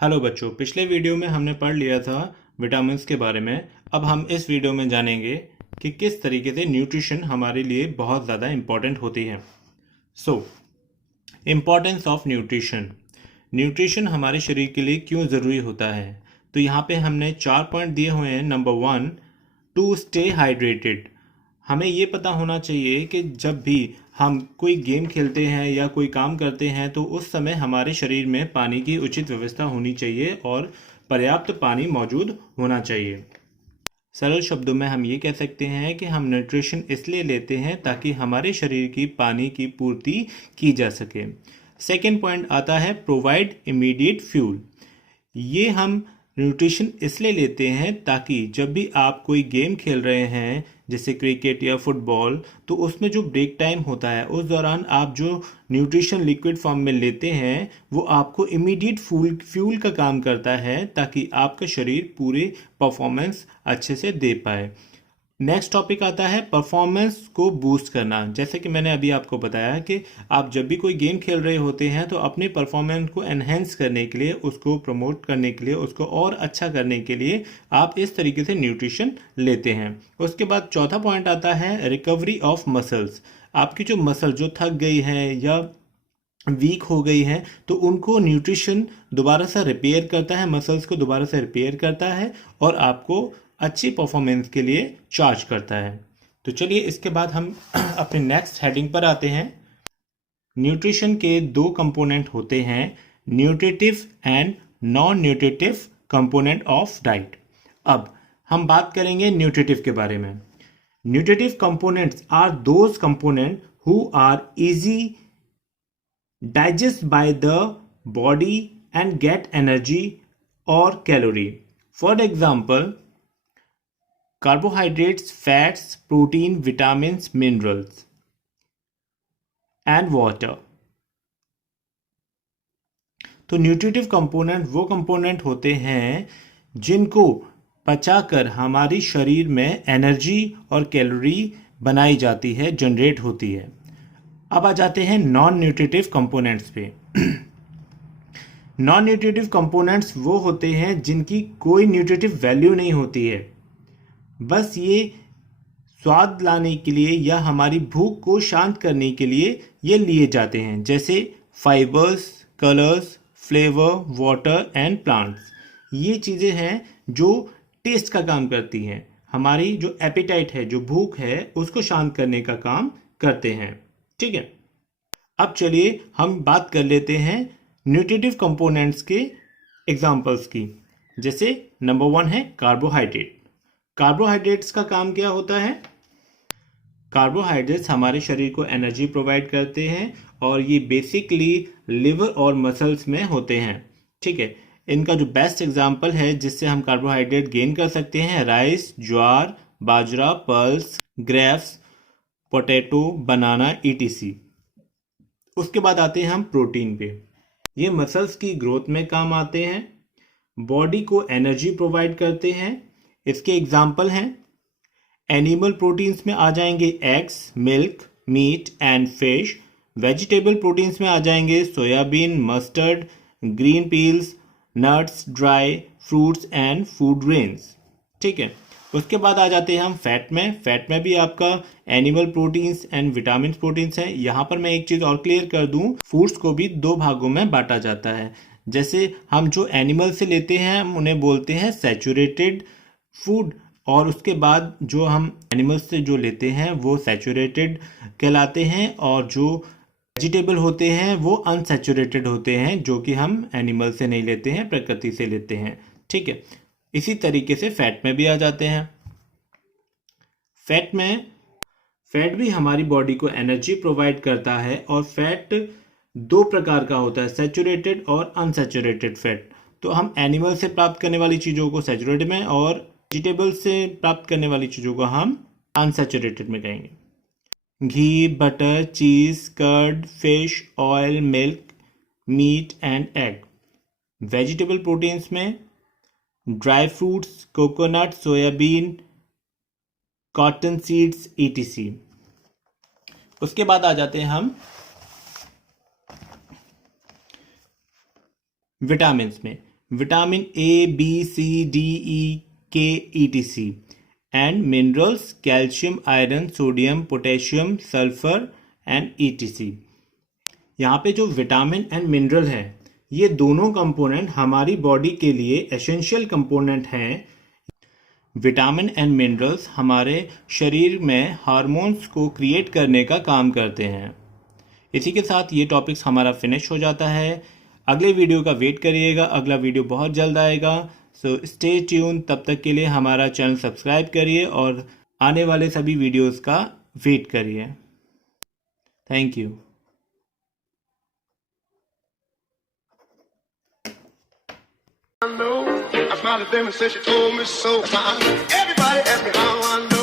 Hello बच्चों, पिछले video में हमने पढ़ लिया था विटामिन्स के बारे में। अब हम इस वीडियो में जानेंगे कि किस तरीके से न्यूट्रिशन हमारे लिए बहुत ज़्यादा इम्पॉर्टेंट होती है। Importance of nutrition. न्यूट्रिशन हमारे शरीर के लिए क्यों ज़रूरी होता है, तो यहाँ पे हमने 4 पॉइंट दिए हुए हैं। Number 1, to stay hydrated. हमें ये पता होना चाहिए कि जब भी हम कोई गेम खेलते हैं या कोई काम करते हैं तो उस समय हमारे शरीर में पानी की उचित व्यवस्था होनी चाहिए और पर्याप्त पानी मौजूद होना चाहिए। सरल शब्दों में हम ये कह सकते हैं कि हम न्यूट्रिशन इसलिए लेते हैं ताकि हमारे शरीर की पानी की पूर्ति की जा सके। सेकेंड पॉइंट आता है प्रोवाइड इमीडिएट फ्यूल। ये हम न्यूट्रिशन इसलिए लेते हैं ताकि जब भी आप कोई गेम खेल रहे हैं जैसे क्रिकेट या फुटबॉल, तो उसमें जो ब्रेक टाइम होता है उस दौरान आप जो न्यूट्रिशन लिक्विड फॉर्म में लेते हैं वो आपको इमीडिएट फ्यूल का काम करता है ताकि आपका शरीर पूरे परफॉर्मेंस अच्छे से दे पाए। नेक्स्ट टॉपिक आता है परफॉर्मेंस को बूस्ट करना। जैसे कि मैंने अभी आपको बताया कि आप जब भी कोई गेम खेल रहे होते हैं तो अपने परफॉर्मेंस को एनहेंस करने के लिए, उसको प्रमोट करने के लिए, उसको और अच्छा करने के लिए आप इस तरीके से न्यूट्रिशन लेते हैं। उसके बाद चौथा पॉइंट आता है रिकवरी ऑफ मसल्स। आपकी जो मसल जो थक गई है या वीक हो गई है तो उनको न्यूट्रिशन दोबारा से रिपेयर करता है, मसल्स को दोबारा से रिपेयर करता है और आपको अच्छी परफॉर्मेंस के लिए चार्ज करता है। तो चलिए इसके बाद हम अपने नेक्स्ट हेडिंग पर आते हैं। न्यूट्रिशन के दो कंपोनेंट होते हैं, nutritive and non nutritive component of diet. अब हम बात करेंगे न्यूट्रिटिव के बारे में। Nutritive components are those component who are easy digest by the body and get energy or calorie. For example, carbohydrates, fats, protein, vitamins, minerals and water. तो nutritive component वो component होते हैं जिनको पचाकर हमारी शरीर में एनर्जी और कैलोरी बनाई जाती है, जनरेट होती है। अब आ जाते हैं नॉन न्यूट्रिटिव कंपोनेंट्स पे। नॉन न्यूट्रिटिव कंपोनेंट्स वो होते हैं जिनकी कोई न्यूट्रिटिव वैल्यू नहीं होती है, बस ये स्वाद लाने के लिए या हमारी भूख को शांत करने के लिए ये लिए जाते हैं, जैसे fibres, colours, flavour, water and plants. ये चीज़ें हैं जो टेस्ट का काम करती हैं, हमारी जो एपिटाइट है, जो भूख है, उसको शांत करने का काम करते हैं। ठीक है, अब चलिए हम बात कर लेते हैं न्यूट्रिटिव कंपोनेंट्स के एग्जांपल्स की। जैसे नंबर 1 है कार्बोहाइड्रेट। कार्बोहाइड्रेट्स का काम क्या होता है? कार्बोहाइड्रेट्स हमारे शरीर को एनर्जी प्रोवाइड करते हैं और ये बेसिकली लिवर और मसल्स में होते हैं। ठीक है, इनका जो बेस्ट एग्जांपल है जिससे हम कार्बोहाइड्रेट गेन कर सकते हैं, राइस, ज्वार, बाजरा, पल्स, ग्रेप्स, पोटैटो, बनाना, etc। उसके बाद आते हैं हम प्रोटीन पे। ये मसल्स की ग्रोथ में काम आते हैं, बॉडी को एनर्जी प्रोवाइड करते हैं। इसके एग्जाम्पल हैं एनिमल प्रोटीन्स में आ जाएंगे eggs, milk, meat and fish. Vegetable proteins में आ जाएंगे soybean, mustard, green peels, nuts, dry fruits and food grains. ठीक है, उसके बाद आ जाते हैं हम फैट में। फैट में भी आपका animal proteins and vitamin proteins हैं। यहाँ पर मैं एक चीज़ और क्लियर कर दूँ, फूड्स को भी 2 भागों में बांटा जाता है। जैसे हम जो एनिमल से लेते हैं हम उन्हें बोलते हैं सैचुरेटेड फूड, और उसके बाद जो हम एनिमल्स से जो लेते हैं वो सैचुरेटेड कहलाते हैं, और जो वेजिटेबल होते हैं वो अनसैचुरेटेड होते हैं, जो कि हम एनिमल से नहीं लेते हैं, प्रकृति से लेते हैं। ठीक है, इसी तरीके से फैट में भी आ जाते हैं। फैट भी हमारी बॉडी को एनर्जी प्रोवाइड करता है, और फैट 2 प्रकार का होता है, सैचुरेटेड और अनसैचुरेटेड फैट। तो हम एनिमल से प्राप्त करने वाली चीज़ों को सैचुरेटेड में और वेजिटेबल से प्राप्त करने वाली चीज़ों को हम अनसैचुरेटेड में कहेंगे। घी, butter, cheese, curd, fish, oil, milk, meat and egg. Vegetable proteins में dry fruits, coconut, soybean, cotton seeds, etc। उसके बाद आ जाते हैं हम विटामिन्स में। vitamin A, B, C, D, E, K, etc. and minerals calcium, iron, sodium, potassium, sulfur and etc. यहाँ पे जो विटामिन एंड मिनरल है, ये दोनों कंपोनेंट हमारी बॉडी के लिए एसेंशियल कंपोनेंट हैं। विटामिन एंड मिनरल्स हमारे शरीर में हार्मोन्स को क्रिएट करने का काम करते हैं। इसी के साथ ये टॉपिक्स हमारा फिनिश हो जाता है। अगले वीडियो का वेट करिएगा, अगला वीडियो बहुत जल्द आएगा। So stay tune. तब तक के लिए हमारा चैनल सब्सक्राइब करिए और आने वाले सभी वीडियोस का वेट करिए। Thank you. I know I smiled at them and said she told me so. Everybody asked me how I know.